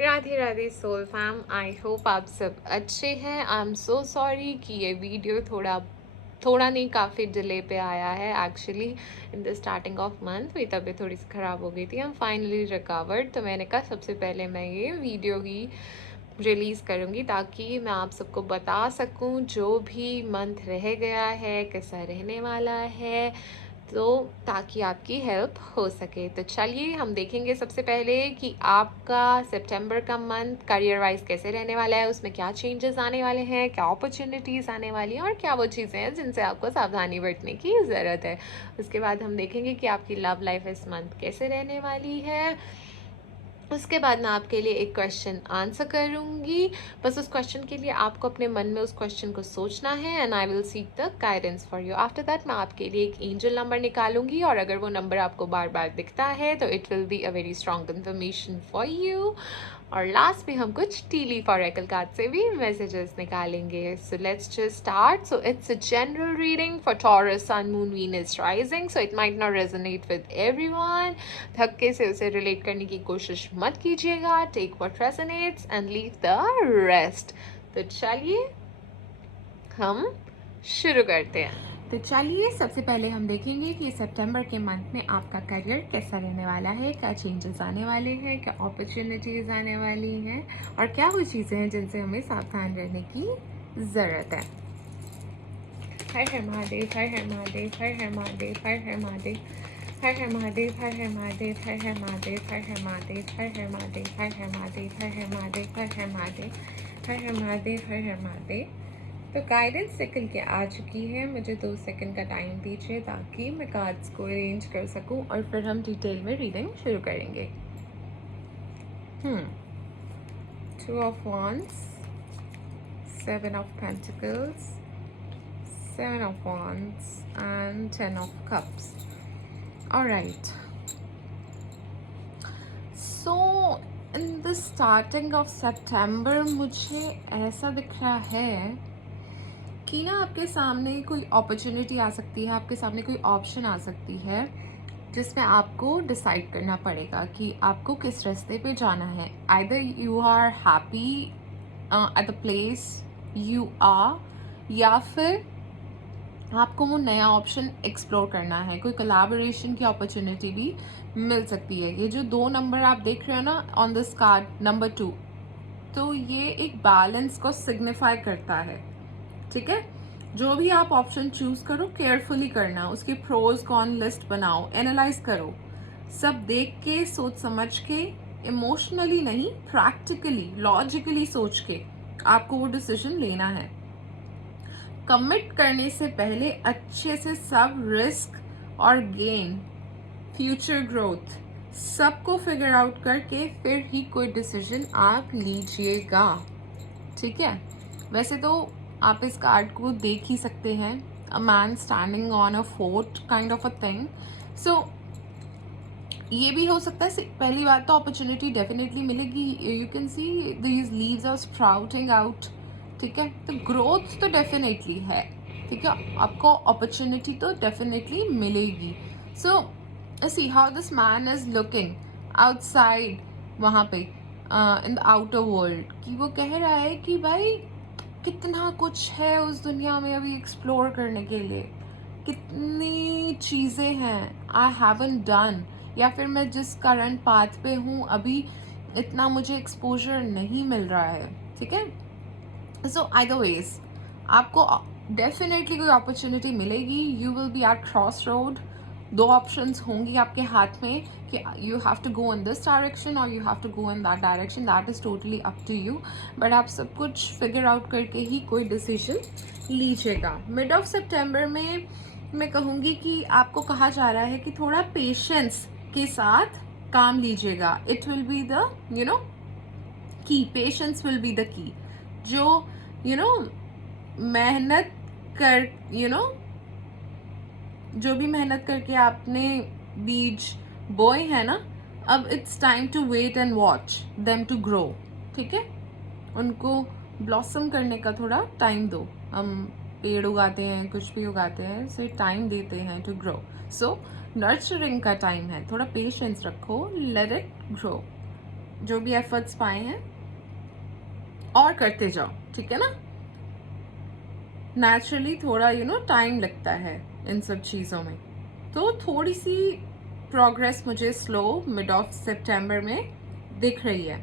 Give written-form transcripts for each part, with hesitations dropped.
Radhe Radhe soul fam. I hope आप सब अच्छे हैं। आई एम सो सॉरी कि ये वीडियो थोड़ा थोड़ा नहीं काफ़ी डिले पे आया है। Actually in the starting of month मेरी तबीयत थोड़ी सी ख़राब हो गई थी। आई एम फाइनली रिकवर्ड, तो मैंने कहा सबसे पहले मैं ये वीडियो ही रिलीज़ करूँगी ताकि मैं आप सबको बता सकूँ जो भी मंथ रह गया है कैसा रहने वाला है, तो ताकि आपकी हेल्प हो सके। तो चलिए हम देखेंगे सबसे पहले कि आपका सितंबर का मंथ करियर वाइज कैसे रहने वाला है, उसमें क्या चेंजेस आने वाले हैं, क्या अपॉर्चुनिटीज़ आने वाली हैं और क्या वो चीज़ें हैं जिनसे आपको सावधानी बरतने की ज़रूरत है। उसके बाद हम देखेंगे कि आपकी लव लाइफ इस मंथ कैसे रहने वाली है। उसके बाद मैं आपके लिए एक क्वेश्चन आंसर करूँगी। बस उस क्वेश्चन के लिए आपको अपने मन में उस क्वेश्चन को सोचना है and I will seek the guidance for you. After that मैं आपके लिए एक एंजल नंबर निकालूंगी और अगर वो नंबर आपको बार बार दिखता है तो it will be a very strong information for you. और लास्ट में हम कुछ टीली फॉरेकल कार्ड से भी मैसेजेस निकालेंगे। So let's just start. So it's a general reading for Taurus, sun, moon, Venus, rising, so it might not resonate with everyone. धक्के से उसे रिलेट करने की कोशिश मत कीजिएगा। Take what resonates and leave the rest. तो चलिए हम शुरू करते हैं। तो चलिए सबसे पहले हम देखेंगे कि सितंबर के मंथ में आपका करियर कैसा रहने वाला है, क्या चेंजेस आने वाले हैं, क्या अपॉर्चुनिटीज़ आने वाली हैं और क्या वो चीज़ें हैं जिनसे हमें सावधान रहने की ज़रूरत है। हर हर महादेव, हर हर महादेव, हर हर महादेव, हर हर महादेव, हर हर महादेव, हर हर महादेव, हर हर महादेव, हर हर महादेव, हर हर महादेव, हर हर महादेव, हर हर महादेव, हर हर महादेव, हर हर महादेव, हर हर महादेव। तो गाइडेंस निकल के आ चुकी है। मुझे 2 सेकंड का टाइम दीजिए ताकि मैं कार्ड्स को अरेंज कर सकूं और फिर हम डिटेल में रीडिंग शुरू करेंगे। 2 of Wands, 7 of Pentacles, 7 of Wands and 10 of Cups. Alright. So in the starting of September मुझे ऐसा दिख रहा है कि ना आपके सामने कोई अपॉर्चुनिटी आ सकती है, आपके सामने कोई ऑप्शन आ सकती है जिसमें आपको डिसाइड करना पड़ेगा कि आपको किस रास्ते पे जाना है। Either you are happy at the place you are या फिर आपको वो नया ऑप्शन एक्सप्लोर करना है। कोई कोलैबोरेशन की अपॉर्चुनिटी भी मिल सकती है। ये जो 2 नंबर आप देख रहे हो ना ऑन दिस कार्ड नंबर 2, तो ये एक बैलेंस को सिग्निफाई करता है। ठीक है, जो भी आप ऑप्शन चूज करो केयरफुली करना, उसके प्रोज कॉन लिस्ट बनाओ, एनालाइज करो, सब देख के सोच समझ के, इमोशनली नहीं प्रैक्टिकली लॉजिकली सोच के आपको वो डिसीजन लेना है। कमिट करने से पहले अच्छे से सब रिस्क और गेन, फ्यूचर ग्रोथ सबको फिगर आउट करके फिर ही कोई डिसीजन आप लीजिएगा। ठीक है, वैसे तो आप इस कार्ड को देख ही सकते हैं, a man standing on a fort kind of a thing. So ये भी हो सकता है। पहली बात तो अपॉर्चुनिटी डेफिनेटली मिलेगी। You can see these leaves are sprouting out. ठीक है, तो ग्रोथ तो डेफिनेटली है। ठीक है, आपको अपॉर्चुनिटी तो डेफिनेटली मिलेगी। So see how this man is looking outside, वहाँ पे इन द आउटर वर्ल्ड, कि वो कह रहा है कि भाई कितना कुछ है उस दुनिया में अभी एक्सप्लोर करने के लिए, कितनी चीज़ें हैं आई हैवंट डन, या फिर मैं जिस करंट पाथ पे हूँ अभी इतना मुझे एक्सपोजर नहीं मिल रहा है। ठीक है, सो आइदर वेज आपको डेफिनेटली कोई अपॉर्चुनिटी मिलेगी। You will be at cross road. 2 options होंगी आपके हाथ में कि you have to go in this direction और you have to go in that direction. That is totally up to you, but आप सब कुछ फिगर आउट करके ही कोई डिसीजन लीजिएगा। मिड ऑफ सितंबर में मैं कहूँगी कि आपको कहा जा रहा है कि थोड़ा पेशेंस के साथ काम लीजिएगा। It will be the key, patience will be the key. जो मेहनत कर जो भी मेहनत करके आपने बीज बोए हैं ना, अब it's time to wait and watch them to grow. ठीक है, उनको ब्लॉसम करने का थोड़ा टाइम दो। हम पेड़ उगाते हैं, कुछ भी उगाते हैं, सो टाइम देते हैं टू ग्रो। सो नर्चरिंग का टाइम है, थोड़ा पेशेंस रखो, लेट इट ग्रो। जो भी एफर्ट्स पाए हैं और करते जाओ, ठीक है ना। नेचुरली थोड़ा टाइम लगता है इन सब चीज़ों में, तो थोड़ी सी प्रोग्रेस मुझे स्लो मिड ऑफ सितंबर में दिख रही है।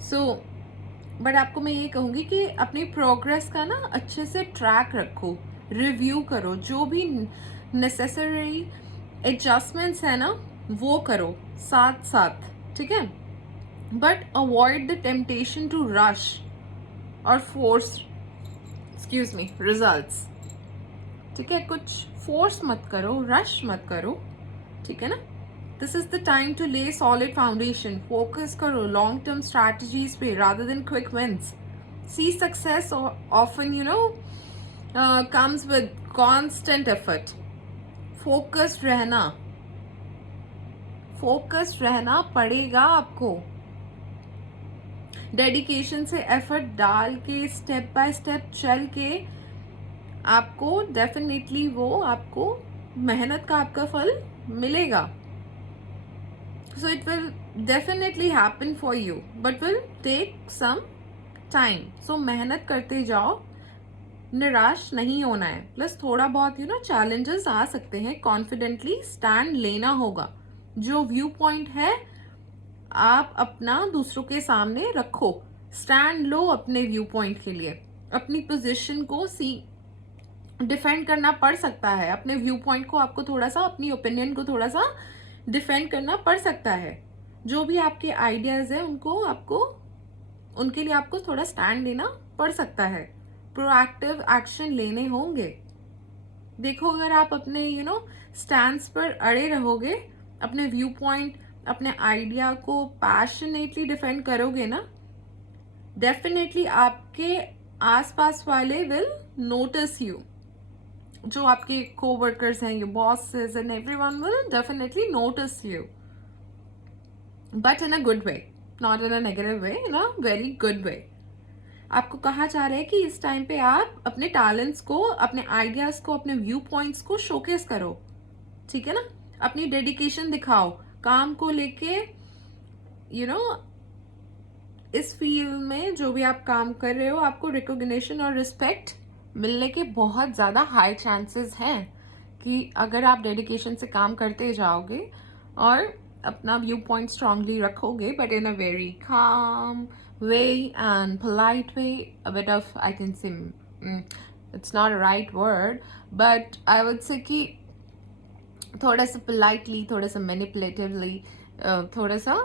सो बट आपको मैं ये कहूँगी कि अपनी प्रोग्रेस का ना अच्छे से ट्रैक रखो, रिव्यू करो, जो भी नेसेसरी एडजस्टमेंट्स है ना वो करो साथ साथ, ठीक है। But avoid the temptation to rush और फोर्स रिजल्ट्स, ठीक है। कुछ फोर्स मत करो, रश मत करो, ठीक है ना। This is the time to lay solid foundation, focus करो लॉन्ग टर्म स्ट्रैटेजीज पे rather than quick wins. See success often comes with constant effort. Focused रहना पड़ेगा आपको, डेडिकेशन से एफर्ट डाल के स्टेप बाय स्टेप चल के आपको डेफिनेटली वो आपको मेहनत का आपका फल मिलेगा। So it will definitely happen for you but will take some time. So मेहनत करते जाओ, निराश नहीं होना है। प्लस थोड़ा बहुत चैलेंजेस आ सकते हैं, कॉन्फिडेंटली स्टैंड लेना होगा। जो व्यू पॉइंट है आप अपना दूसरों के सामने रखो, स्टैंड लो अपने व्यू पॉइंट के लिए, अपनी पोजीशन को डिफेंड करना पड़ सकता है। अपने व्यू पॉइंट को आपको थोड़ा सा, अपनी ओपिनियन को थोड़ा सा डिफेंड करना पड़ सकता है। जो भी आपके आइडियाज है उनके लिए आपको थोड़ा स्टैंड लेना पड़ सकता है, प्रोएक्टिव एक्शन लेने होंगे। देखो अगर आप अपने स्टैंड्स पर अड़े रहोगे, अपने व्यू पॉइंट, अपने आइडिया को पैशनेटली डिफेंड करोगे ना, डेफिनेटली आपके आसपास वाले विल नोटिस यू। जो आपके कोवर्कर्स हैं, your bosses and everyone will definitely notice you, but in a good way, not in a negative way, in a very good way. आपको कहा जा रहा है कि इस टाइम पे आप अपने टैलेंट्स को, अपने आइडियाज को, अपने व्यू पॉइंट्स को शोकेस करो, ठीक है ना। अपनी डेडिकेशन दिखाओ काम को लेके। इस फील्ड में जो भी आप काम कर रहे हो, आपको रिकॉग्निशन और रिस्पेक्ट मिलने के बहुत ज़्यादा हाई चांसेस हैं कि अगर आप डेडिकेशन से काम करते जाओगे और अपना व्यू पॉइंट स्ट्रांगली रखोगे, but in a very calm way and polite way, a bit of, I can say, it's not a right word, but I would say कि थोड़ा सा पोलाइटली, थोड़ा सा मैनिपुलेटिवली, थोड़ा सा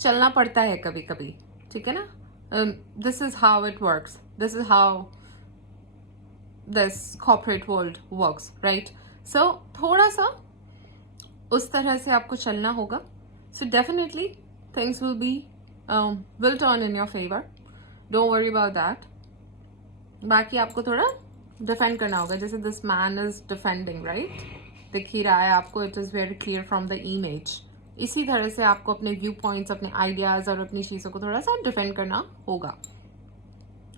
चलना पड़ता है कभी कभी, ठीक है ना। This is how it works, this is how this corporate world works, right. So थोड़ा सा उस तरह से आपको चलना होगा। So definitely things will turn in your favour, don't worry about that. बाकी आपको थोड़ा डिफेंड करना होगा, जैसे this man is defending, right, दिख ही रहा है आपको, it is very clear from the image. इसी तरह से आपको अपने व्यू पॉइंट्स, अपने आइडियाज और अपनी चीज़ों को थोड़ा सा डिफेंड करना होगा।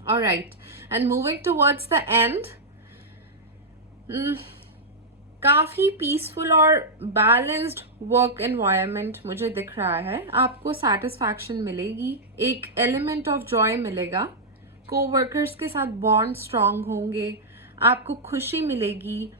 Alright, and moving towards the end, काफ़ी पीसफुल और बैलेंस्ड वर्क एनवायरनमेंट मुझे दिख रहा है। आपको सेटिस्फैक्शन मिलेगी, एक एलिमेंट ऑफ जॉय मिलेगा, कोवर्कर्स के साथ बॉन्ड स्ट्रांग होंगे, आपको खुशी मिलेगी,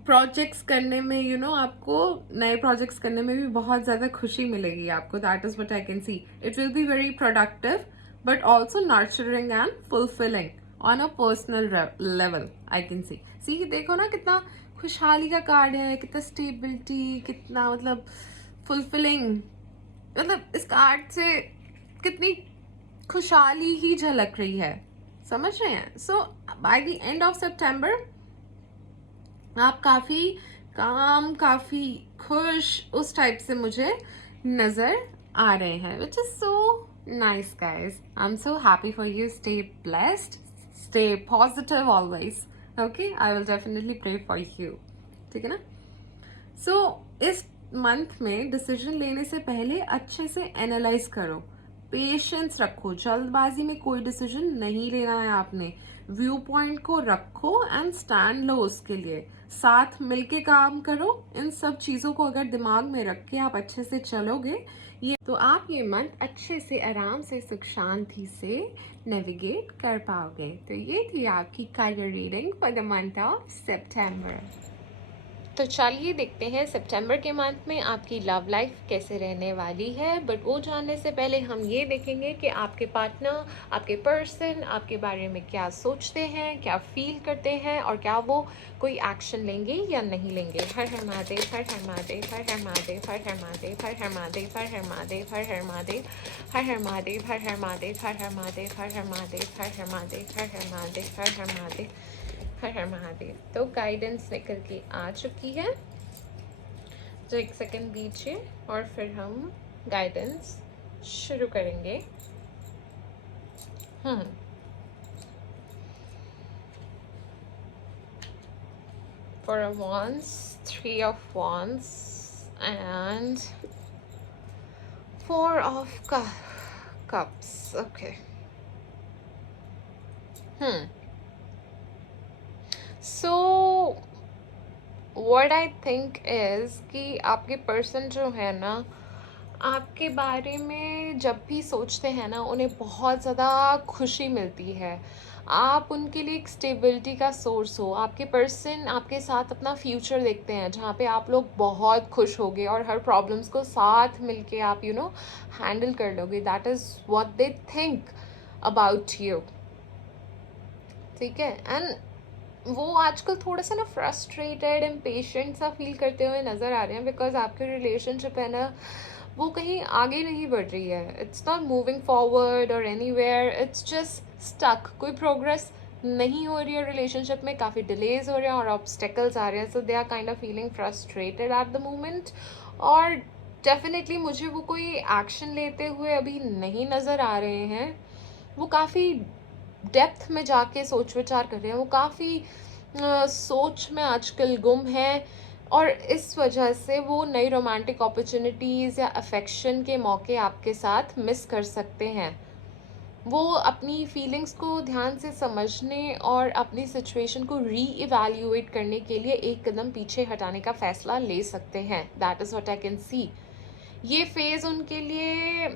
प्रोजेक्ट्स करने में, आपको नए प्रोजेक्ट्स करने में भी बहुत ज़्यादा खुशी मिलेगी आपको। That is what I can C. It will be very productive but also nurturing and fulfilling on a personal level, I can सी देखो ना कितना खुशहाली का कार्ड है, कितना स्टेबिलिटी, कितना मतलब फुलफिलिंग, मतलब इस कार्ड से कितनी खुशहाली ही झलक रही है, समझ रहे हैं। सो बाय द एंड ऑफ सितंबर आप काफ़ी काम, काफ़ी खुश, उस टाइप से मुझे नज़र आ रहे हैं, which is so nice guys. I am so happy for you. Stay blessed, stay positive always, okay. I will definitely pray for you, ठीक है ना। सो इस मंथ में डिसीजन लेने से पहले अच्छे से एनालाइज करो, पेशेंस रखो, जल्दबाजी में कोई डिसीजन नहीं लेना है आपने। व्यू पॉइंट को रखो एंड स्टैंड लो उसके लिए, साथ मिलके काम करो। इन सब चीज़ों को अगर दिमाग में रख के आप अच्छे से चलोगे ये तो आप ये मंथ अच्छे से आराम से सुख शांति से नेविगेट कर पाओगे। तो ये थी आपकी colour reading for the month of सितंबर। तो चलिए देखते हैं सितंबर के मंथ में आपकी लव लाइफ कैसे रहने वाली है। बट वो जानने से पहले हम ये देखेंगे कि आपके पार्टनर, आपके पर्सन आपके बारे में क्या सोचते हैं, क्या फील करते हैं और क्या वो कोई एक्शन लेंगे या नहीं लेंगे। हर हर महादेव, हर हर महादेव, हर हर महादेव, हर हर महादेव, हर हर महादेव, हर हर महादेव, हर हर महादेव, हर हर महादेव, हर हर महादेव, हर हर महादेव, हर हर महादेव, हर हर महादेव, हर हर महादेव, हर हर महादेव, हर हर महादेव। तो गाइडेंस निकल के आ चुकी है, तो एक सेकंड दीजिए और फिर हम गाइडेंस शुरू करेंगे। Four of Wands, Three of Wands, and Four of Cups. Okay. So what I think is कि आपके पर्सन जो है ना, आपके बारे में जब भी सोचते हैं ना, उन्हें बहुत ज़्यादा खुशी मिलती है। आप उनके लिए एक स्टेबिलिटी का सोर्स हो। आपके पर्सन आपके साथ अपना फ्यूचर देखते हैं जहाँ पे आप लोग बहुत खुश होगे और हर प्रॉब्लम्स को साथ मिलके आप हैंडल कर लोगे। That is what they think about you, ठीक है। एंड वो आजकल थोड़ा सा ना फ्रस्ट्रेटेड, इम्पेशेंट सा फील करते हुए नज़र आ रहे हैं, बिकॉज आपकी रिलेशनशिप है ना, वो कहीं आगे नहीं बढ़ रही है। इट्स नॉट मूविंग फॉरवर्ड और एनीवेयर, इट्स जस्ट स्टक। कोई प्रोग्रेस नहीं हो रही है रिलेशनशिप में, काफ़ी डिलेज हो रहे हैं और ऑब्स्टेकल्स आ रहे हैं। So they are kind of feeling frustrated at the moment. और डेफिनेटली मुझे वो कोई एक्शन लेते हुए अभी नहीं नज़र आ रहे हैं। वो काफ़ी डेप्थ में जाके सोच विचार कर रहे हैं, वो काफ़ी सोच में आजकल गुम है और इस वजह से वो नई रोमांटिक अपॉर्चुनिटीज़ या अफेक्शन के मौके आपके साथ मिस कर सकते हैं। वो अपनी फीलिंग्स को ध्यान से समझने और अपनी सिचुएशन को री-इवैल्यूएट करने के लिए एक कदम पीछे हटाने का फ़ैसला ले सकते हैं। That is what I can सी। ये फेज़ उनके लिए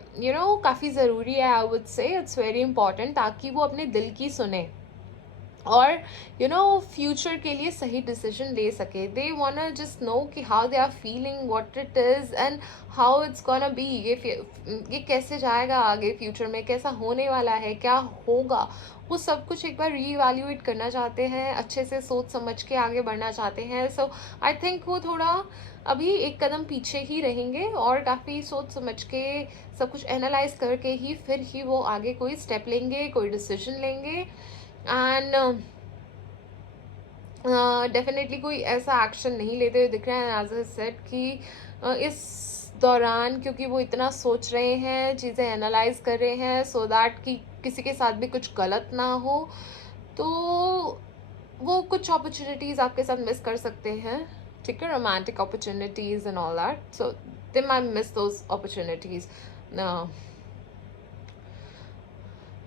काफ़ी ज़रूरी है। आई वुड से इट्स वेरी इंपॉर्टेंट, ताकि वो अपने दिल की सुने और फ्यूचर के लिए सही डिसीजन ले सके। दे वांना जस्ट नो कि how they are feeling, what it is and how it's gonna be. ये कैसे जाएगा आगे, फ्यूचर में कैसा होने वाला है, क्या होगा, वो सब कुछ एक बार री-इवैल्यूएट करना चाहते हैं, अच्छे से सोच समझ के आगे बढ़ना चाहते हैं। सो आई थिंक वो थोड़ा अभी एक कदम पीछे ही रहेंगे और काफ़ी सोच समझ के सब कुछ एनालाइज करके ही फिर ही वो आगे कोई स्टेप लेंगे, कोई डिसीजन लेंगे। एंड डेफिनेटली कोई ऐसा एक्शन नहीं लेते हुए दिख रहे हैं एज ए सेट कि इस दौरान, क्योंकि वो इतना सोच रहे हैं, चीज़ें एनालाइज कर रहे हैं सो दैट कि किसी के साथ भी कुछ गलत ना हो, तो वो कुछ अपॉर्चुनिटीज़ आपके साथ मिस कर सकते हैं, ठीक है, romantic opportunities and all that. So they might miss those opportunities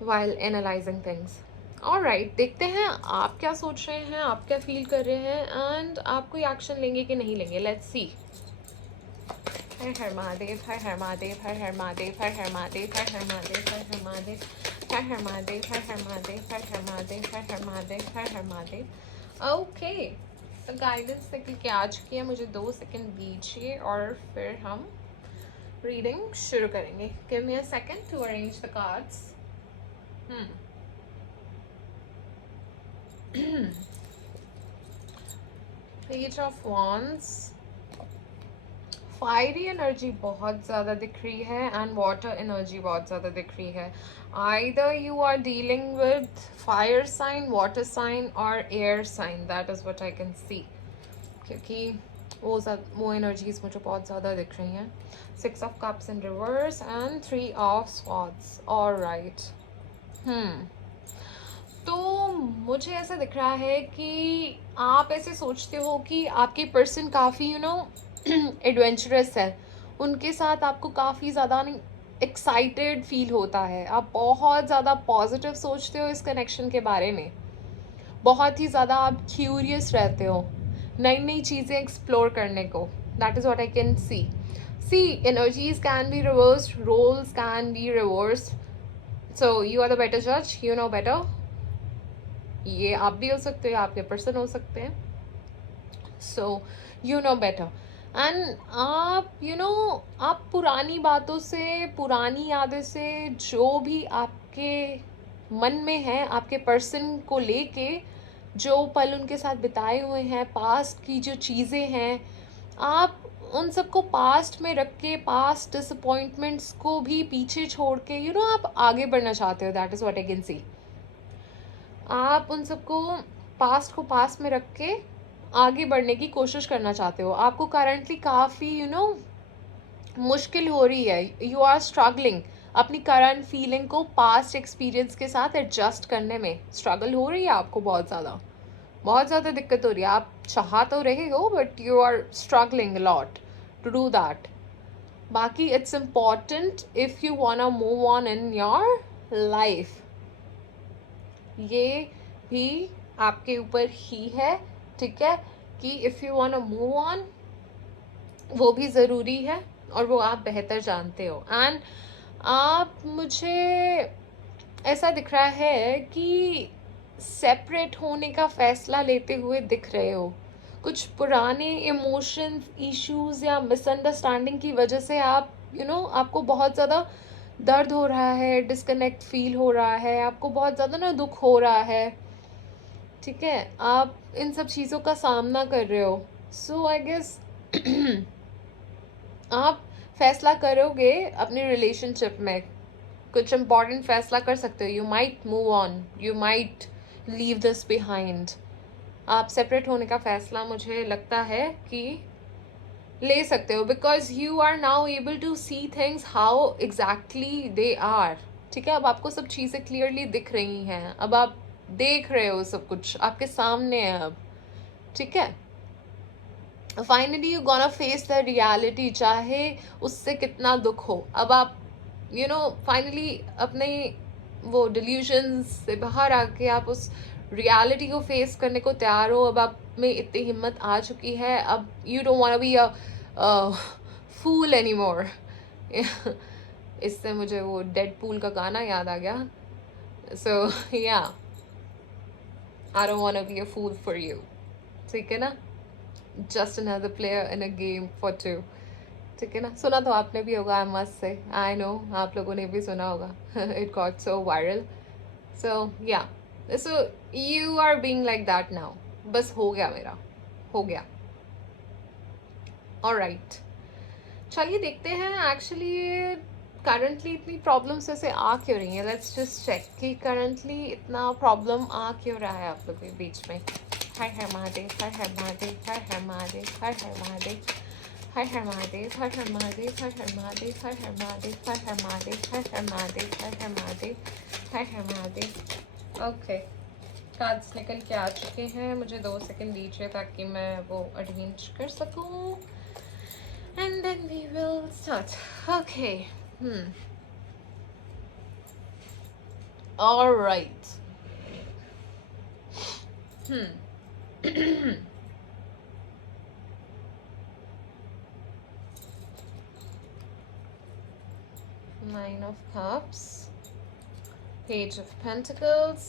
while analyzing things. Alright, देखते हैं आप क्या सोच रहे हैं, आप क्या फील कर रहे हैं एंड आप कोई एक्शन लेंगे कि नहीं लेंगे। Let's see. Her Har Mahadev, Har Har Mahadev, Har Har Mahadev, Har Har Mahadev, Har Har Mahadev, Har Har Mahadev, Har Har Mahadev, Har Har Mahadev, Har Har Mahadev, Har Har Mahadev, Har Har Mahadev. Okay, तो गाइडेंस निकल के आ चुकी है। मुझे 2 सेकंड दीजिए और फिर हम रीडिंग शुरू करेंगे। Give me a second to arrange the cards. Page of wands, fiery energy बहुत ज़्यादा दिख रही है एंड वाटर एनर्जी बहुत ज़्यादा दिख रही है। Either you are dealing with fire sign, water sign और air sign, that is what I can see, क्योंकि वो एनर्जीज मुझे बहुत ज़्यादा दिख रही हैं। 6 of cups in reverse and 3 of swords. Alright, तो मुझे ऐसा दिख रहा है कि आप ऐसे सोचते हो कि आपके पर्सन काफ़ी एडवेंचरस है, उनके साथ आपको काफ़ी ज़्यादा एक्साइटेड फील होता है, आप बहुत ज़्यादा पॉजिटिव सोचते हो इस कनेक्शन के बारे में। बहुत ही ज़्यादा आप क्यूरियस रहते हो नई नई चीज़ें एक्सप्लोर करने को. That is what I can see. See, energies can be reversed, roles can be reversed. So you are the better judge, you know better. ये आप भी हो सकते हो, आपके पर्सन हो सकते हैं. So you know better. And आप आप पुरानी बातों से, पुरानी यादें से, जो भी आपके मन में है आपके पर्सन को लेके, जो पल उनके साथ बिताए हुए हैं, पास्ट की जो चीज़ें हैं, आप उन सबको पास्ट में रख के, पास्ट डिसअपॉइंटमेंट्स को भी पीछे छोड़ के आप आगे बढ़ना चाहते हो. That is what I can सी. आप उन सबको, पास्ट को पास्ट में रख के आगे बढ़ने की कोशिश करना चाहते हो. आपको करंटली काफ़ी मुश्किल हो रही है. यू आर स्ट्रगलिंग अपनी करंट फीलिंग को पास्ट एक्सपीरियंस के साथ एडजस्ट करने में. स्ट्रगल हो रही है आपको, बहुत ज़्यादा दिक्कत हो रही है. आप चाह तो रहे हो but you are struggling lot to do that. बाकी it's important if you want to move on in your life. ये भी आपके ऊपर ही है, ठीक है, कि if you want to move on, वो भी ज़रूरी है और वो आप बेहतर जानते हो. एंड आप, मुझे ऐसा दिख रहा है कि सेपरेट होने का फ़ैसला लेते हुए दिख रहे हो. कुछ पुराने इमोशंस, इश्यूज़ या मिसअंडरस्टैंडिंग की वजह से आप आपको बहुत ज़्यादा दर्द हो रहा है, डिस्कनेक्ट फील हो रहा है, आपको बहुत ज़्यादा दुख हो रहा है, ठीक है. आप इन सब चीज़ों का सामना कर रहे हो. सो आई गेस आप फैसला करोगे अपनी रिलेशनशिप में, कुछ इम्पॉर्टेंट फैसला कर सकते हो. You might move on, you might leave this behind. आप सेपरेट होने का फैसला, मुझे लगता है कि ले सकते हो, because you are now able to see things how exactly they are. ठीक है, अब आपको सब चीज़ें क्लियरली दिख रही हैं, अब आप देख रहे हो, सब कुछ आपके सामने है अब, ठीक है. Finally you gonna face the reality, चाहे उससे कितना दुख हो. अब आप फाइनली अपने वो डिल्यूजन्स से बाहर आके आप उस रियलिटी को फेस करने को तैयार हो. अब आप में इतनी हिम्मत आ चुकी है. अब you don't want to be a fool any more. इससे मुझे वो डेडपूल का गाना याद आ गया. So yeah, I don't want to be a fool for you, ठीक है ना. Just another player in a game for two, ठीक है ना. सुना तो आपने भी होगा, I must say, I know आप लोगों ने भी सुना होगा. It got so viral. So yeah, so you are being like that now. बस हो गया, मेरा हो गया. ऑलराइट, चलिए देखते हैं एक्चुअली करंटली इतनी प्रॉब्लम्स ऐसे आ क्यों रही हैं. लेट्स जस्ट चेक कि करंटली इतना प्रॉब्लम आ क्यों रहा है आप लोगों के बीच में. हर हर महादेव, हर हर महादेव, हर हर महादेव, हर हर महादेव, हर हर महादेव, हर हर महादेव, हर हर महादेव, हर हर महादेव, हर हर महादेव, हर हर महादेव, हर हर महादेव, हर हर महादेव. ओके, कार्ड्स निकल के आ चुके हैं. मुझे 2 सेकंड दीजिए ताकि मैं वो अरेंज कर सकूं. And then we will start. Okay. All right. Nine of Cups, Page of Pentacles,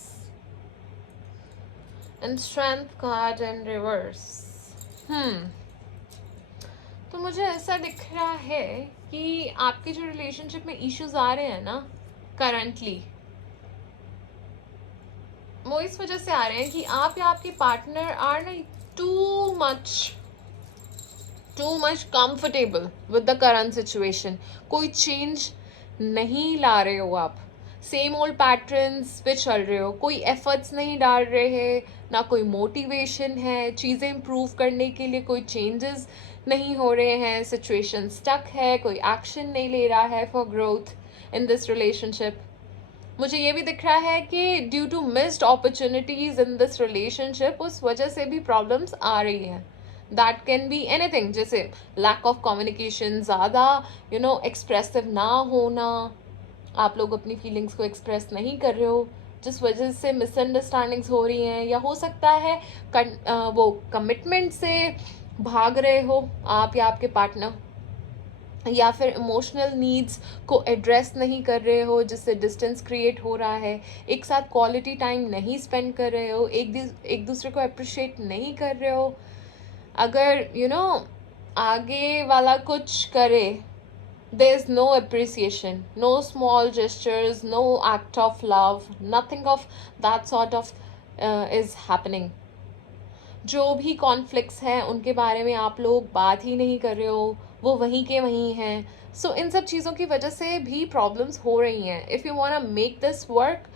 and Strength card in reverse. तो मुझे ऐसा दिख रहा है कि आपके जो रिलेशनशिप में इश्यूज आ रहे हैं ना करंटली, वो इस वजह से आ रहे हैं कि आप या आपके पार्टनर आर ना too much comfortable with the current situation. कोई चेंज नहीं ला रहे हो आप, सेम ओल्ड पैटर्न्स पे चल रहे हो, कोई एफर्ट्स नहीं डाल रहे हैं, ना कोई मोटिवेशन है चीज़ें इम्प्रूव करने के लिए, कोई चेंजेस नहीं हो रहे हैं, सिचुएशन स्टक है, कोई एक्शन नहीं ले रहा है for growth in this relationship. मुझे ये भी दिख रहा है कि due to missed opportunities in this relationship, उस वजह से भी प्रॉब्लम्स आ रही हैं. दैट कैन बी एनीथिंग, जैसे लैक ऑफ कम्युनिकेशन, ज़्यादा एक्सप्रेसिव ना होना, आप लोग अपनी फीलिंग्स को एक्सप्रेस नहीं कर रहे हो, जिस वजह से मिसअंडरस्टैंडिंग्स हो रही हैं, या हो सकता है वो कमिटमेंट से भाग रहे हो आप या आपके पार्टनर, या फिर इमोशनल नीड्स को एड्रेस नहीं कर रहे हो जिससे डिस्टेंस क्रिएट हो रहा है, एक साथ क्वालिटी टाइम नहीं स्पेंड कर रहे हो, एक दूसरे को अप्रिशिएट नहीं कर रहे हो। अगर आगे वाला कुछ करे, there is no appreciation, no small gestures, no act of love, nothing of that sort of is happening. जो भी कॉन्फ्लिक्ट्स हैं उनके बारे में आप लोग बात ही नहीं कर रहे हो, वो वहीं के वहीं हैं। सो इन सब चीज़ों की वजह से भी प्रॉब्लम्स हो रही हैं। If you want to make this work,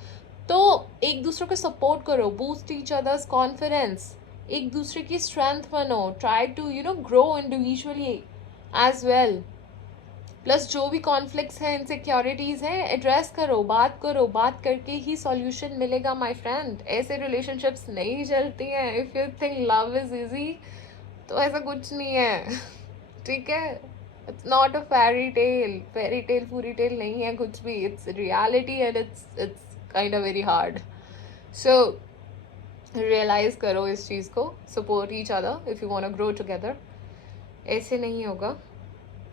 तो एक दूसरे को सपोर्ट करो, बूस्ट ईच अदर्स कॉन्फिडेंस, एक दूसरे की स्ट्रेंथ बनो, try to grow individually as well. Plus जो भी कॉन्फ्लिक्ट्स हैं, इनसिक्योरिटीज़ हैं, एड्रेस करो, बात करके ही सॉल्यूशन मिलेगा माय फ्रेंड। ऐसे रिलेशनशिप्स नहीं चलती हैं। If you think love is easy, तो ऐसा कुछ नहीं है। ठीक है, it's not a fairy tale पूरी टेल नहीं है कुछ भी, it's reality and it's kind of very hard. So realize करो इस चीज़ को, support each other if you want to grow together. ऐसे नहीं होगा।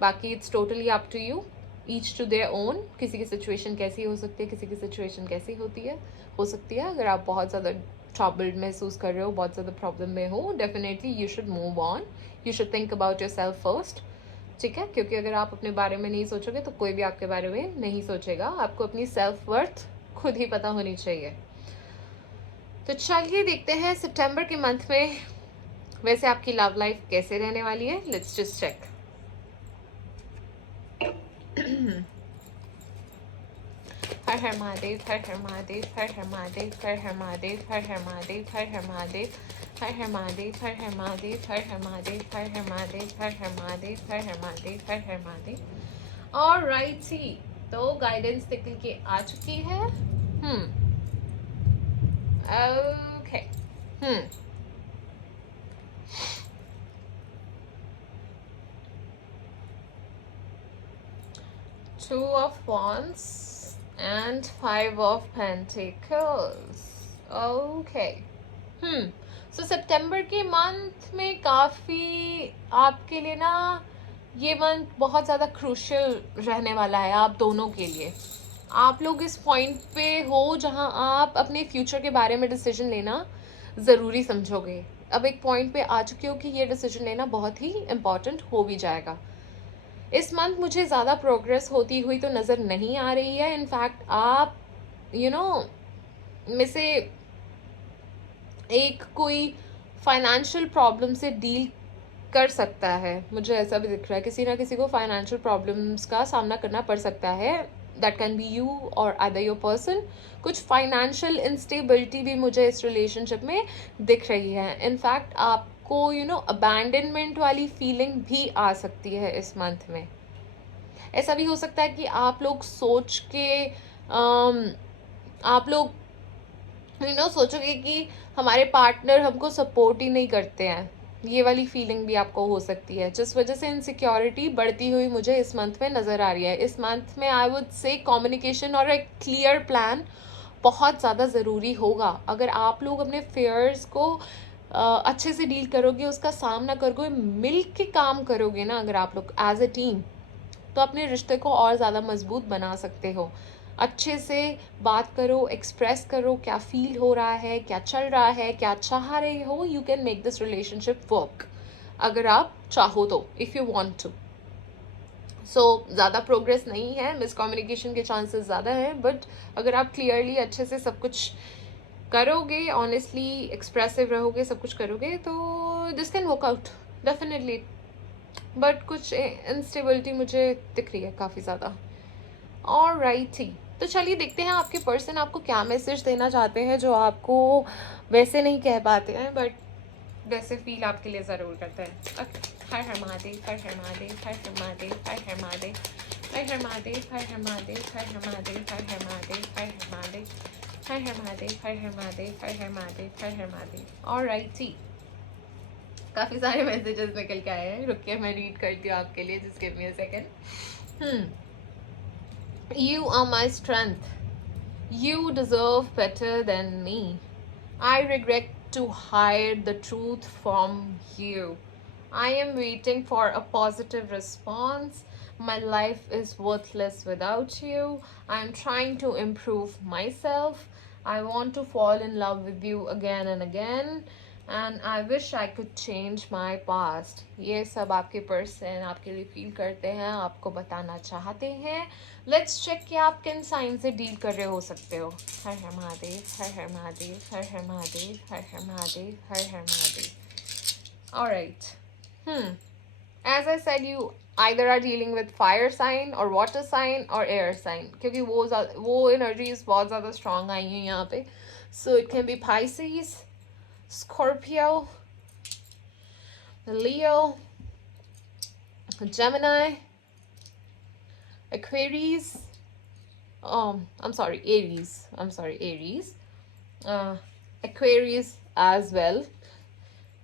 बाकी it's totally up to you, each to their own. किसी की सिचुएशन कैसी हो सकती है, किसी की सिचुएशन कैसी हो सकती है। अगर आप बहुत ज़्यादा ट्रबल्ड महसूस कर रहे हो, बहुत ज़्यादा प्रॉब्लम में हो, definitely you should move on, you should think about your self first. ठीक है, क्योंकि अगर आप अपने बारे में नहीं सोचोगे तो कोई भी आपके बारे में नहीं सोचेगा। आपको अपनी सेल्फ वर्थ खुद ही पता होनी चाहिए। तो चलिए देखते हैं सितंबर के मंथ में वैसे आपकी लव लाइफ कैसे रहने वाली है। Let's just check. Har Har Mahadev, Har Har Mahadev, Har Har Mahadev, Har Har Mahadev, Har Har Mahadev, Har Har Mahadev, Har Har Mahadev, Har Har Mahadev, Har Har Mahadev, Har Har Mahadev, Har Har Mahadev, Har Har Mahadev, Har Har Mahadev. Alright see, तो गाइडेंस निकल के आ चुकी है। Okay. Two of Wands and Five of Pentacles. Okay. So सितंबर के मंथ में काफ़ी आपके लिए ना, ये मंथ बहुत ज़्यादा क्रूशियल रहने वाला है आप दोनों के लिए। आप लोग इस पॉइंट पे हो जहाँ आप अपने फ्यूचर के बारे में डिसीजन लेना ज़रूरी समझोगे। अब एक पॉइंट पे आ चुके हो कि ये डिसीजन लेना बहुत ही इम्पॉर्टेंट हो भी जाएगा। इस मंथ मुझे ज़्यादा प्रोग्रेस होती हुई तो नज़र नहीं आ रही है। इनफैक्ट आप में से एक कोई फाइनेंशियल प्रॉब्लम से डील कर सकता है, मुझे ऐसा भी दिख रहा है। किसी ना किसी को फाइनेंशियल प्रॉब्लम्स का सामना करना पड़ सकता है। दैट कैन बी यू और अदर योर पर्सन। कुछ फाइनेंशियल इंस्टेबिलिटी भी मुझे इस रिलेशनशिप में दिख रही है। इनफैक्ट आपको अबैंडनमेंट वाली फीलिंग भी आ सकती है इस मंथ में। ऐसा भी हो सकता है कि आप लोग सोच के आप लोग सोचोगे कि हमारे पार्टनर हमको सपोर्ट ही नहीं करते हैं। ये वाली फीलिंग भी आपको हो सकती है, जिस वजह से इनसिक्योरिटी बढ़ती हुई मुझे इस मंथ में नज़र आ रही है। इस मंथ में आई वुड से कम्युनिकेशन और एक क्लियर प्लान बहुत ज़्यादा ज़रूरी होगा। अगर आप लोग अपने फेयर्स को अच्छे से डील करोगे, उसका सामना करोगे, मिल के काम करोगे ना, अगर आप लोग एज ए टीम, तो अपने रिश्ते को और ज़्यादा मजबूत बना सकते हो। अच्छे से बात करो, एक्सप्रेस करो क्या फील हो रहा है, क्या चल रहा है, क्या चाह रहे हो। You can make this relationship work अगर आप चाहो तो, इफ़ यू वांट टू। सो ज़्यादा प्रोग्रेस नहीं है, मिसकम्युनिकेशन के चांसेस ज़्यादा हैं, बट अगर आप क्लियरली अच्छे से सब कुछ करोगे, ऑनेस्टली एक्सप्रेसिव रहोगे, सब कुछ करोगे, तो this can work out definitely. But कुछ इंस्टेबिलिटी मुझे दिख रही है काफ़ी ज़्यादा। ऑलराइट, तो चलिए देखते हैं आपके पर्सन आपको क्या मैसेज देना चाहते हैं, जो आपको वैसे नहीं कह पाते हैं बट वैसे फील आपके लिए ज़रूर करते हैं। हर हर महादेव, हर हर महादेव, हर हर महादेव, हर हर महादेव, हर हर महादेव, हर हर महादेव, हर हर महादेव, हर हर महादेव, हर हर महादेव, हर हर महादेव, हर हर महादेव, हर हर महादेव, हर हर महादेव। ऑलराइट, काफ़ी सारे मैसेजेस निकल के आए हैं। रुकिए मैं रीड करती हूँ आपके लिए, just give me a second. You are my strength. You deserve better than me. I regret to hide the truth from you. I am waiting for a positive response. My life is worthless without you. I am trying to improve myself. I want to fall in love with you again and again. And I wish I could change my past. ये सब आपके person आपके लिए feel करते हैं, आपको बताना चाहते हैं. लेट्स चेक कि आप किन साइन से डील कर रहे हो सकते हो. हर Har Mahadev, Har Har Mahadev, Har Har Mahadev, Har Har Mahadev, Har Har Mahadev. Alright. As I said, you either are dealing with fire sign or water sign or air sign, क्योंकि वो energies बहुत ज़्यादा strong आई हैं यहाँ पे. So it can be Pisces, Scorpio, Leo, Gemini, Aquarius. Aries. Aries. Aquarius as well.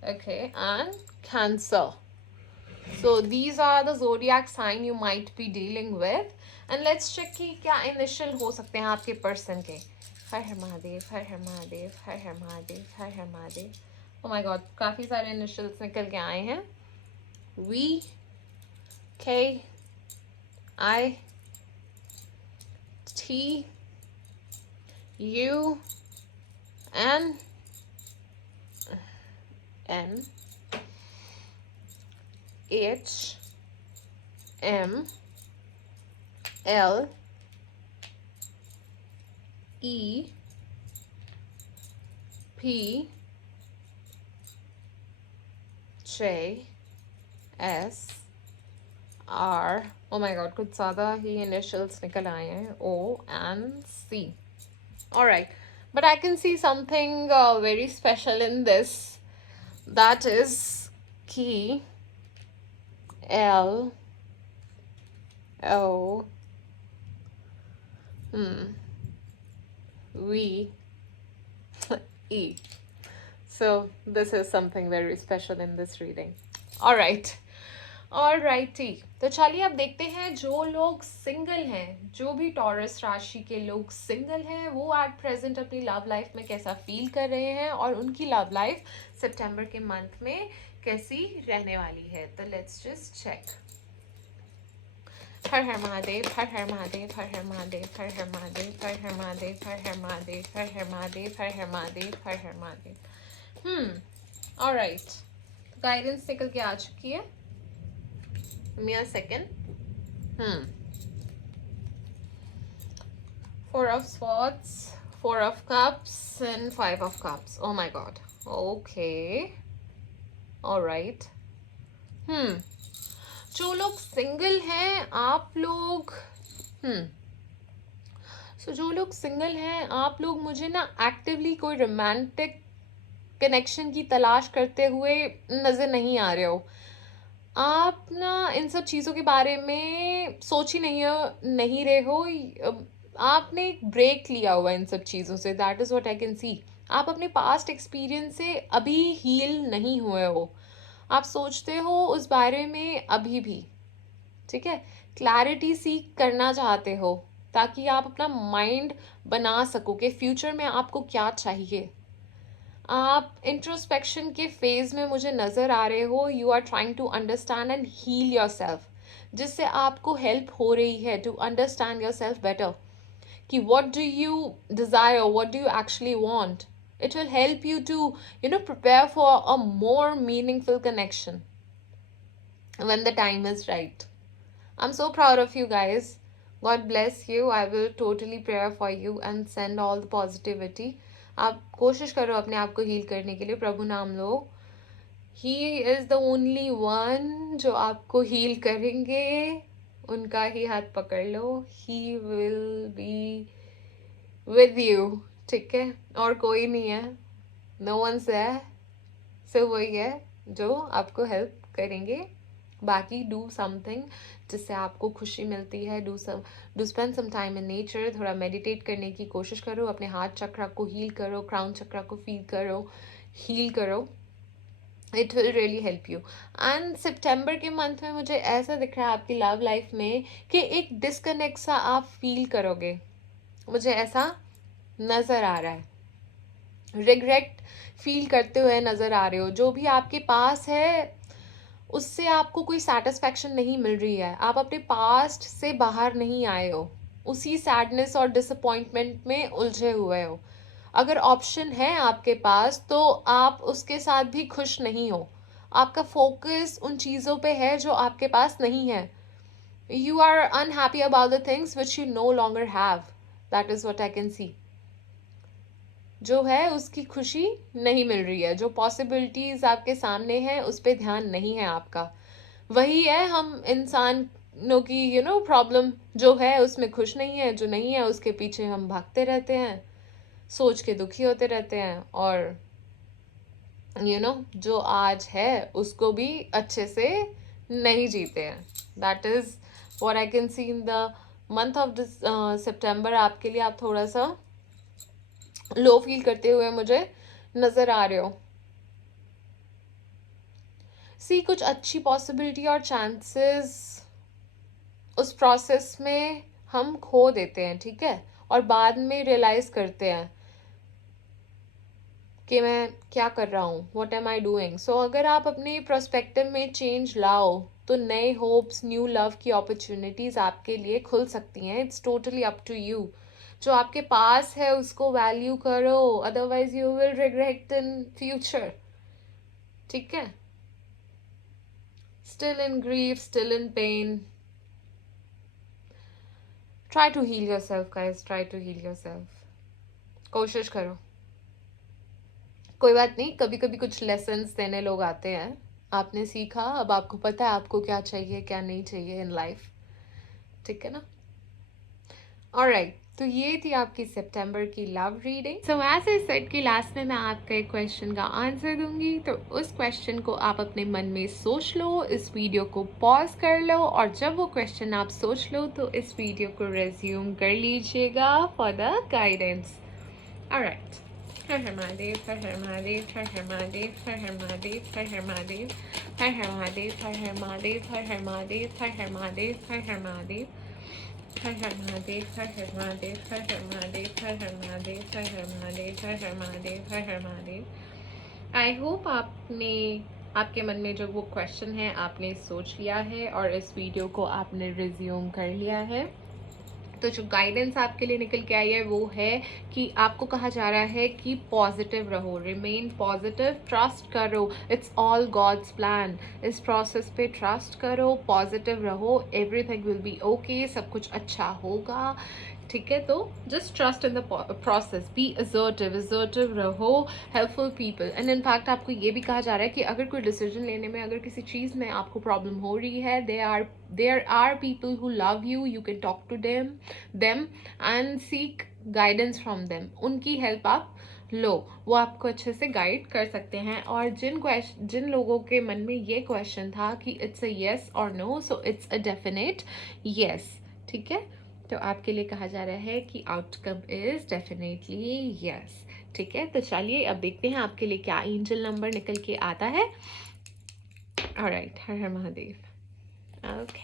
Okay, and Cancer. So these are the zodiac sign you might be dealing with. And let's check कि क्या initial हो सकते हैं आपके person के. हर Har Mahadev, Har Har Mahadev, Har Har Mahadev, Har Har Mahadev. Oh my god, काफ़ी सारे initials निकल के आए हैं. V, K, I, T, U, N, H, M, L, E, P, J, S, R. Oh my god, कुछ ज़्यादा ही initials निकल आए हैं. O and C. Alright, but I can see something very special in this. That is key L O V E. So this is something very special in this reading. Alright. Alrighty, तो चलिए अब देखते हैं जो लोग single हैं, जो भी टॉरस राशि के लोग सिंगल हैं, वो एट प्रेजेंट अपनी लव लाइफ में कैसा फील कर रहे हैं और उनकी लव लाइफ सितंबर के मंथ में कैसी रहने वाली है. तो let's just check. Har Har Mahadev, Har Har Mahadev, Har Har Mahadev, Har Har Mahadev, Har Har Mahadev, Har Har Mahadev, Har Har Mahadev, Har Har Mahadev, Har Har Mahadev. Alright, guidance निकल के आ चुकी है. Give me a second. 4 of Swords, 4 of Cups, and 5 of Cups. Oh my god. Okay. Alright. जो लोग सिंगल हैं आप लोग जो लोग सिंगल हैं आप लोग मुझे ना एक्टिवली कोई रोमांटिक कनेक्शन की तलाश करते हुए नज़र नहीं आ रहे हो. आप ना इन सब चीज़ों के बारे में सोच ही नहीं रहे हो. आपने एक ब्रेक लिया हुआ इन सब चीज़ों से. That is what I can सी. आप अपने पास्ट एक्सपीरियंस से अभी हील नहीं हुए हो. आप सोचते हो उस बारे में अभी भी. ठीक है, क्लैरिटी सीख करना चाहते हो ताकि आप अपना माइंड बना सको कि फ्यूचर में आपको क्या चाहिए. आप इंट्रोस्पेक्शन के फेज में मुझे नज़र आ रहे हो. You are trying to understand and heal yourself, जिससे आपको हेल्प हो रही है to understand yourself better कि what do you desire, what do you actually want. It will help you to prepare for a more meaningful connection when the time is right. I'm so proud of you guys. God bless you. I will totally pray for you and send all the positivity. आप कोशिश करो अपने आप को heal करने के लिए. प्रभु नाम लो. He is the only one जो आपको हील करेंगे. उनका ही हाथ पकड़ लो. He will be with you. ठीक है, और कोई नहीं है. नो वंस है, सिर्फ वही है जो आपको हेल्प करेंगे. बाकी डू समथिंग जिससे आपको खुशी मिलती है. Do spend some time in nature. थोड़ा मेडिटेट करने की कोशिश करो. अपने हार्ट चक्रा को हील करो. क्राउन चक्रा को फील करो, हील करो. It will really help you. And सितंबर के मंथ में मुझे ऐसा दिख रहा है आपकी लव लाइफ में कि एक डिस्कनेक्ट सा आप फील करोगे. मुझे ऐसा नज़र आ रहा है, रिग्रेट फील करते हुए नज़र आ रहे हो। जो भी आपके पास है उससे आपको कोई सेटिस्फैक्शन नहीं मिल रही है, आप अपने पास्ट से बाहर नहीं आए हो, उसी सैडनेस और डिसअपॉइंटमेंट में उलझे हुए हो। अगर ऑप्शन है आपके पास तो आप उसके साथ भी खुश नहीं हो, आपका फोकस उन चीज़ों पे है जो आपके पास नहीं है। You are unhappy about the things which you no longer have, that is what I can see. जो है उसकी खुशी नहीं मिल रही है, जो पॉसिबिलिटीज़ आपके सामने हैं उस पर ध्यान नहीं है आपका। वही है हम इंसानों की प्रॉब्लम, जो है उसमें खुश नहीं है, जो नहीं है उसके पीछे हम भागते रहते हैं, सोच के दुखी होते रहते हैं, और जो आज है उसको भी अच्छे से नहीं जीते हैं। That is what I can see in the month of this सितंबर। आपके लिए आप थोड़ा सा लो फील करते हुए मुझे नज़र आ रहे हो। सी कुछ अच्छी पॉसिबिलिटी और चांसेस उस प्रोसेस में हम खो देते हैं, ठीक है, और बाद में रियलाइज़ करते हैं कि मैं क्या कर रहा हूँ, what am I doing. So अगर आप अपने पर्सपेक्टिव में चेंज लाओ तो नए होप्स, न्यू लव की अपॉर्चुनिटीज़ आपके लिए खुल सकती हैं। It's totally up to you. जो आपके पास है उसको वैल्यू करो, otherwise you will regret in future, ठीक है। Still in grief, still in pain, try to heal yourself guys, try to heal yourself. कोशिश करो। कोई बात नहीं, कभी कभी कुछ लेसन्स देने लोग आते हैं। आपने सीखा, अब आपको पता है आपको क्या चाहिए क्या नहीं चाहिए इन लाइफ, ठीक है ना। ऑलराइट, तो ये थी आपकी सितंबर की love reading. So as I said कि लास्ट में मैं आपका एक क्वेश्चन का आंसर दूंगी, तो उस क्वेश्चन को आप अपने मन में सोच लो, इस वीडियो को पॉज कर लो, और जब वो क्वेश्चन आप सोच लो तो इस वीडियो को रिज्यूम कर लीजिएगा for the guidance. Alright. Her Har Mahadev, Har Har Mahadev, Har Har Mahadev, Har Har Mahadev, Har Har Mahadev, Har Har Mahadev, Har Har Mahadev, Har Har Mahadev, Har Har Mahadev, Har Har Mahadev, Har Har Mahadev, Har Har Mahadev, Har Har Mahadev, Har Har Mahadev, Har Har Mahadev, Har Har Mahadev, Har Har Mahadev. I hope आपने, आपके मन में जो वो क्वेश्चन है आपने सोच लिया है और इस वीडियो को आपने रिज्यूम कर लिया है। तो जो गाइडेंस आपके लिए निकल के आई है वो है कि आपको कहा जा रहा है कि पॉजिटिव रहो, रिमेन पॉजिटिव, ट्रस्ट करो, इट्स ऑल गॉड्स प्लान। इस प्रोसेस पे ट्रस्ट करो, पॉजिटिव रहो, एवरीथिंग विल बी ओके, सब कुछ अच्छा होगा, ठीक है। तो just trust in the process, be assertive रहो, हेल्पफुल पीपल। एंड इनफैक्ट आपको ये भी कहा जा रहा है कि अगर कोई डिसीजन लेने में, अगर किसी चीज़ में आपको प्रॉब्लम हो रही है, there are people who love you, you can talk to them and seek guidance from them. उनकी हेल्प आप लो, वो आपको अच्छे से गाइड कर सकते हैं। और जिन लोगों के मन में ये क्वेश्चन था कि इट्स अ येस और no, so it's a definite yes, ठीक है। तो आपके लिए कहा जा रहा है कि आउटकम इज डेफिनेटली यस, ठीक है। तो चलिए अब देखते हैं आपके लिए क्या एंजल नंबर निकल के आता है। Alright, her Har Mahadev. Okay,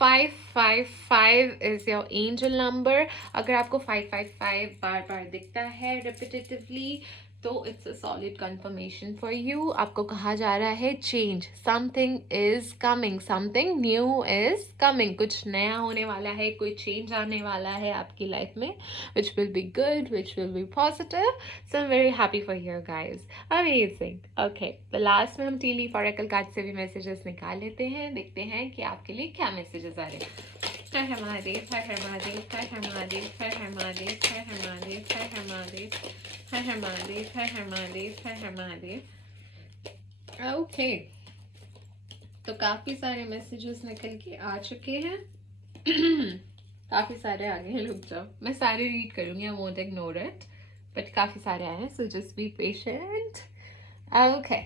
555 is your angel number. अगर आपको 555 बार बार दिखता है रिपीटेटिवली तो it's a solid confirmation for you. आपको कहा जा रहा है change, something is coming, something new is coming, कुछ नया होने वाला है, कोई चेंज आने वाला है आपकी लाइफ में, which will be good, which will be positive. So I am very happy for you guys, amazing. Okay, तो लास्ट में हम टी लीफ ऑरेकल कार्ड से भी मैसेजेस निकाल लेते हैं, देखते हैं कि आपके लिए क्या मैसेजेस आ रहे हैं। हर हर महादेव, हर हर महादेव, हर हर महादेव, हर हर महादेव, हर हर महादेव, हर हर महादेव, हर हर महादेव, हर हर महादेव, हर हर महादेव। ओके, तो काफी सारे मैसेजेस निकल के आ चुके हैं। काफी सारे आ गए हैं, रुक जाओ, मैं सारे रीड करूंगी, I won't ignore it, but काफी सारे आए हैं, so just be patient. Okay,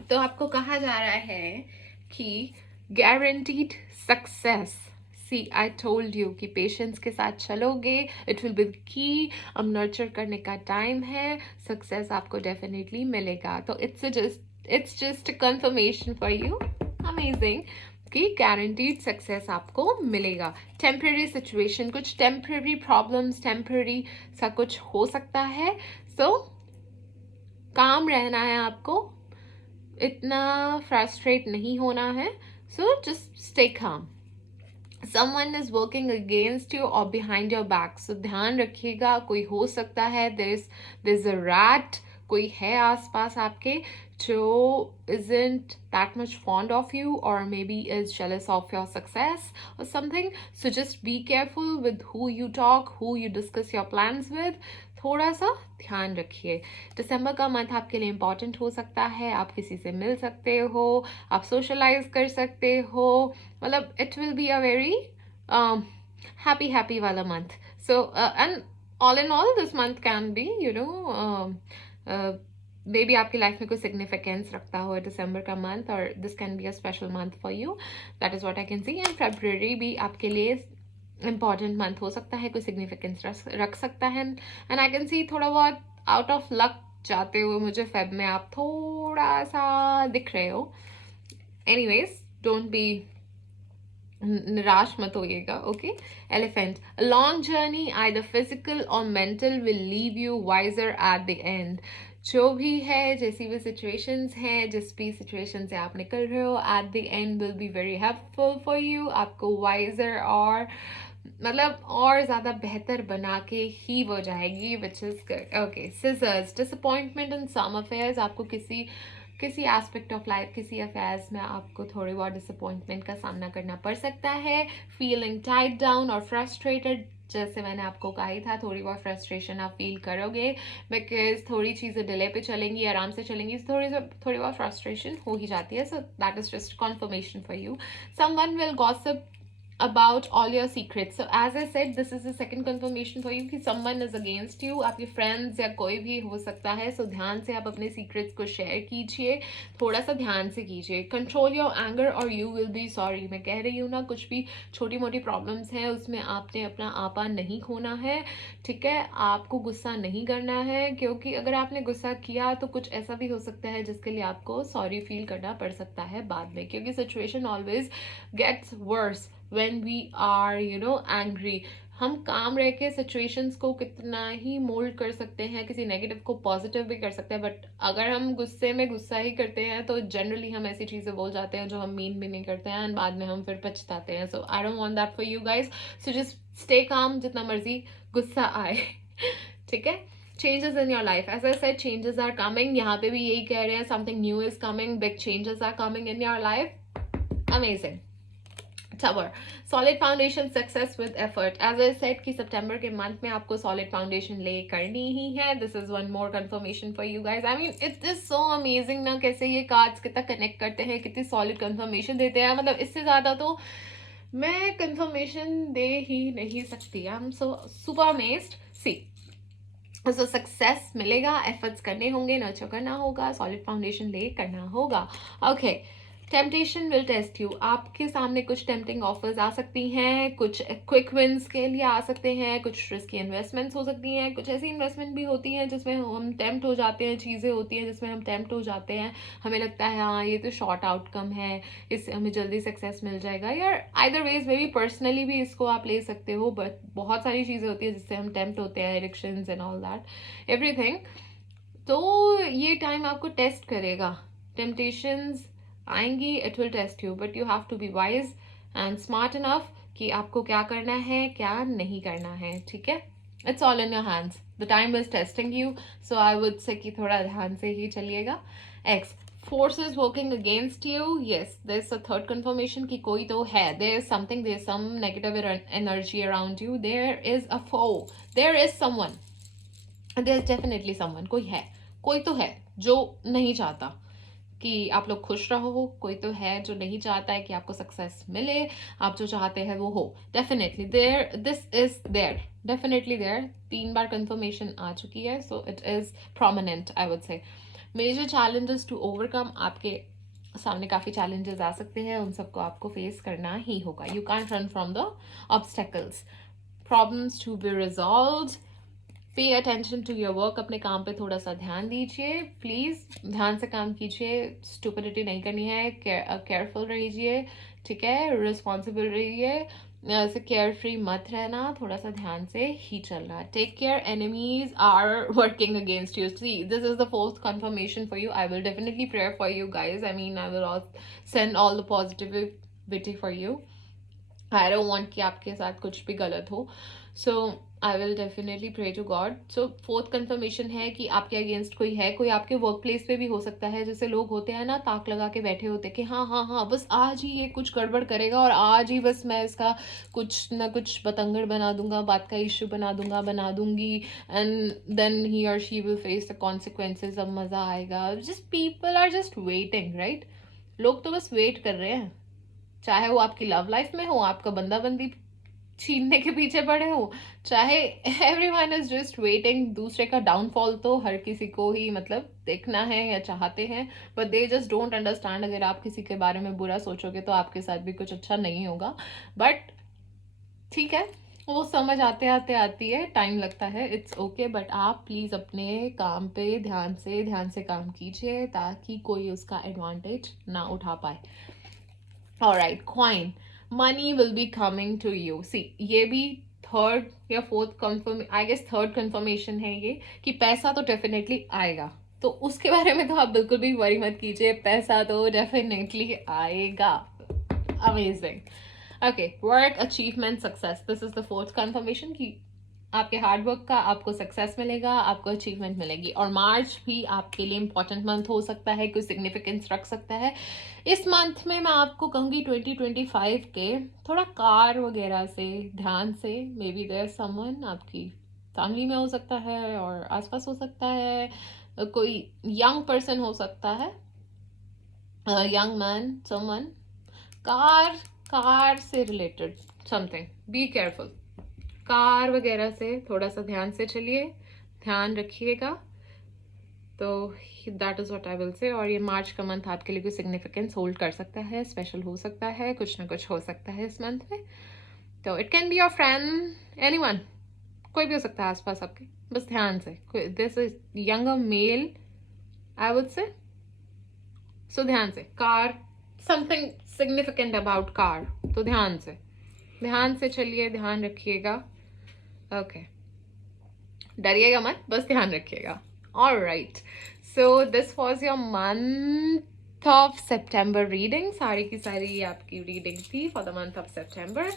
तो आपको कहा जा रहा है कि guaranteed success. See I told you कि पेशेंस के साथ चलोगे, इट विल बी की। अब नर्चर करने का टाइम है, सक्सेस आपको डेफिनेटली मिलेगा। तो it's just confirmation for you, amazing, आपकी गारंटीड सक्सेस आपको मिलेगा। टेम्परेरी सिचुएशन, कुछ टेम्परेरी प्रॉब्लम्स, टेम्परेरी सा कुछ हो सकता है, सो काम रहना है आपको, इतना फ्रस्ट्रेट नहीं होना है, सो जस्ट स्टे काम। someone is working against you or behind your back, so ध्यान रखिएगा, कोई हो सकता है there's a rat, कोई है आसपास आपके जो isn't that much fond of you or maybe is jealous of your success or something, so just be careful with who you talk, who you discuss your plans with, थोड़ा सा ध्यान रखिए। दिसंबर का मंथ आपके लिए इम्पॉर्टेंट हो सकता है, आप किसी से मिल सकते हो, आप सोशलाइज कर सकते हो, मतलब it will be a very happy वाला month. So and all in all this month can be maybe आपकी लाइफ में कोई सिग्निफिकेंस रखता हो दिसंबर का मंथ, और this can be a special month for you, that is what I can see. And February भी आपके लिए इम्पॉर्टेंट मंथ हो सकता है, कोई सिग्निफिकेंस रख सकता है, एंड आई कैन सी थोड़ा बहुत आउट ऑफ लक जाते हुए मुझे फेब में आप थोड़ा सा दिख रहे हो। एनीवेज डोंट बी, निराश मत होइएगा, okay. Elephant, long journey either physical और mental will leave you wiser at the end. जो भी है, जैसी भी सिचुएशंस हैं, जिस भी सिचुएशन से आप निकल रहे हो, eight the and will be very helpful for you, आपको वाइजर और मतलब और ज़्यादा बेहतर बना के ही वो जाएगी, which is good, okay. Scissors, disappointment in some affairs, आपको किसी एस्पेक्ट ऑफ लाइफ, किसी अफेयर्स में आपको थोड़ी बहुत डिसअपॉइंटमेंट का सामना करना पड़ सकता है। फीलिंग टाइड डाउन और फ्रस्ट्रेटेड, जैसे मैंने आपको कहा ही था, थोड़ी बहुत फ्रस्ट्रेशन आप फील करोगे बिकॉज थोड़ी चीज़ें डिले पे चलेंगी, आराम से चलेंगी, थोड़ी बहुत फ्रस्ट्रेशन हो ही जाती है, so that is just conformation for you. Someone will gossip about all your secrets, so as I said, this is the second confirmation for you कि someone is against you, आपके friends या कोई भी हो सकता है, so ध्यान से आप अपने secrets को share कीजिए, थोड़ा सा ध्यान से कीजिए। control your anger or you will be sorry, मैं कह रही हूँ ना, कुछ भी छोटी मोटी problems है उसमें आपने अपना आपा नहीं खोना है, ठीक है, आपको गुस्सा नहीं करना है, क्योंकि अगर आपने गुस्सा किया तो कुछ ऐसा भी हो सकता है जिसके लिए आपको सॉरी फील करना पड़ सकता है बाद में, क्योंकि situation always gets worse when we are angry। हम काम रह के सिचुएशंस को कितना ही मोल्ड कर सकते हैं, किसी नेगेटिव को पॉजिटिव भी कर सकते हैं, बट अगर हम गुस्से में गुस्सा ही करते हैं तो जनरली हम ऐसी चीज़ें बोल जाते हैं जो हम मीन भी नहीं करते हैं, एंड बाद में हम फिर पछताते हैं। So I don't want that for you guys, so just stay calm, जितना मर्जी गुस्सा आए, ठीक है। changes in your life, as I said, changes are coming, यहाँ पे भी यही कह रहे हैं, something new is coming, big changes are coming in your life, amazing। Tower, solid foundation, success with effort, as I said कि सितंबर के month में आपको solid foundation ले करनी ही है। This is one more confirmation for you guys. I mean it is so amazing ना, कैसे ये cards कितना connect करते हैं, कितनी solid confirmation देते हैं, मतलब इससे ज़्यादा तो मैं confirmation दे ही नहीं सकती। I'm so super amazed। See, so success मिलेगा, एफर्ट्स करने होंगे, नर्चर करना होगा, सॉलिड फाउंडेशन ले करना होगा, okay. Temptation will test you, आपके सामने कुछ टेम्पटिंग ऑफर्स आ सकती हैं, कुछ क्विक विंस के लिए आ सकते हैं, कुछ रिस्की इन्वेस्टमेंट्स हो सकती हैं, कुछ ऐसी इन्वेस्टमेंट भी होती हैं जिसमें हम टेम्प्ट हो जाते हैं, चीज़ें होती हैं जिसमें हम टेम्प्ट हो जाते हैं, हमें लगता है हाँ ये तो शॉर्ट आउटकम है, इससे हमें जल्दी सक्सेस मिल जाएगा, या either ways may be personally भी इसको आप ले सकते हो, बट बहुत सारी चीज़ें होती है जिससे हम टेम्प्ट होते हैं, addictions and all that everything. तो ये टाइम आपको टेस्ट करेगा, टेम्पटेशंस आएंगी, it will test you, but you have to be wise and smart enough कि आपको क्या करना है, क्या नहीं करना है, ठीक है। It's all in your hands, the time is testing you, so I would से कि थोड़ा ध्यान से ही चलिएगा। X, forces working against you, yes, there's a third confirmation कि कोई तो है, there is something, there is some negative energy around you, there is a foe, there is someone, there is definitely someone, कोई तो है जो नहीं चाहता कि आप लोग खुश रहो, कोई तो है जो नहीं चाहता है कि आपको सक्सेस मिले, आप जो चाहते हैं वो हो, definitely there, this is there, definitely there, 3 बार कंफर्मेशन आ चुकी है, so it is prominent, I would say. Major challenges to overcome, आपके सामने काफ़ी चैलेंजेस आ सकते हैं, उन सबको आपको फेस करना ही होगा, you can't run from the obstacles. Problems to be resolved, pay attention to your work, अपने काम पे थोड़ा सा ध्यान दीजिए, प्लीज़ ध्यान से काम कीजिए, स्टुपिडिटी नहीं करनी है, केयरफुल रहिए, ठीक है, रिस्पॉन्सिबल रहिए, ऐसे केयर फ्री मत रहना, थोड़ा सा ध्यान से ही चलना. Take care, enemies are working against you. See, this is the fourth confirmation for you. I will definitely pray for you guys. I mean, I will send all the positivity for you. I don't want कि आपके साथ कुछ भी गलत हो. So I will definitely pray to God. So fourth confirmation है कि आपके अगेंस्ट कोई है, कोई आपके वर्क प्लेस पे भी हो सकता है. जैसे लोग होते हैं ना, ताक लगा के बैठे होते कि हाँ हाँ हाँ, बस आज ही ये कुछ गड़बड़ करेगा और आज ही बस मैं इसका कुछ ना कुछ बतंगड़ बना दूंगा, बात का इश्यू बना दूंगी, एंड देन ही और she will face the consequences. अब मजा आएगा. Just people are just waiting, right? लोग तो बस वेट कर रहे हैं. चाहे वो आपकी लव लाइफ में हो, आपका बंदा बंदी छीनने के पीछे पड़े हो, चाहे एवरीवन इज जस्ट वेटिंग. दूसरे का डाउनफॉल तो हर किसी को ही मतलब देखना है या चाहते हैं, but they just don't understand. अगर आप किसी के बारे में बुरा सोचोगे तो आपके साथ भी कुछ अच्छा नहीं होगा. बट ठीक है, वो समझ आते आते आती है, टाइम लगता है, इट्स ओके. बट आप प्लीज अपने काम पे ध्यान से काम कीजिए ताकि कोई उसका एडवांटेज ना उठा पाए. Alright, coin. Money will be coming to you. See, ये भी थर्ड या fourth confirm, I guess third confirmation है ये, कि पैसा तो डेफिनेटली आएगा. तो उसके बारे में तो आप बिल्कुल भी वरी मत कीजिए, पैसा तो डेफिनेटली आएगा. Amazing. Okay, work achievement success. This is the fourth confirmation कि आपके हार्डवर्क का आपको सक्सेस मिलेगा, आपको अचीवमेंट मिलेगी. और मार्च भी आपके लिए इंपॉर्टेंट मंथ हो सकता है, कोई सिग्निफिकेंस रख सकता है. इस मंथ में मैं आपको कहूँगी 2025 के थोड़ा कार वगैरह से ध्यान से. मे बी देयर समवन आपकी फैमिली में हो सकता है और आसपास हो सकता है, कोई यंग पर्सन हो सकता है, young man, someone. Car, car से related something. Be careful. Car वगैरह से थोड़ा सा ध्यान से चलिए, ध्यान रखिएगा. तो that is what I will say. और ये मार्च का मंथ आपके लिए कोई सिग्निफिकेंस होल्ड कर सकता है, स्पेशल हो सकता है, कुछ ना कुछ हो सकता है इस मंथ में. तो it can be your friend, anyone, कोई भी हो सकता है आसपास आपके. बस ध्यान से. This is younger male I would say. So ध्यान से. Car, something significant about car. तो ध्यान से चलिए, ध्यान रखिएगा. ओके, डरिएगा मत, बस ध्यान रखिएगा. Alright, so this was your month of September reading. सारी की सारी आपकी रीडिंग थी for the month of September.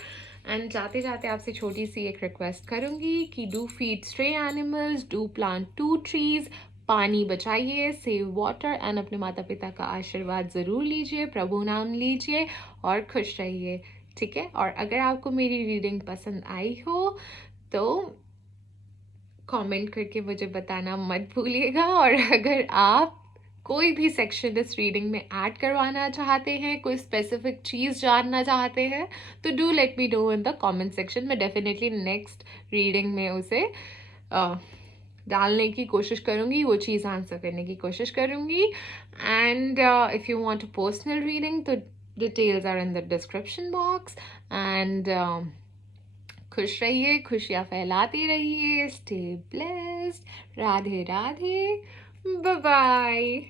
And जाते जाते आपसे छोटी सी एक रिक्वेस्ट करूंगी कि do feed stray animals, do plant 2 trees, पानी बचाइए, सेव वाटर, एंड अपने माता पिता का आशीर्वाद ज़रूर लीजिए, प्रभु नाम लीजिए और खुश रहिए. ठीक है? और अगर आपको मेरी रीडिंग पसंद आई हो तो कमेंट करके मुझे बताना मत भूलिएगा. और अगर आप कोई भी सेक्शन इस रीडिंग में ऐड करवाना चाहते हैं, कोई स्पेसिफिक चीज़ जानना चाहते हैं, तो do let me know in the comment section. मैं डेफिनेटली नेक्स्ट रीडिंग में उसे डालने की कोशिश करूँगी, वो चीज़ आंसर करने की कोशिश करूँगी. And if you want a personal reading तो details are in the description box. And खुश रहिए, खुशियाँ फैलाते रहिए. Stay blessed. Radhe Radhe. Bye bye.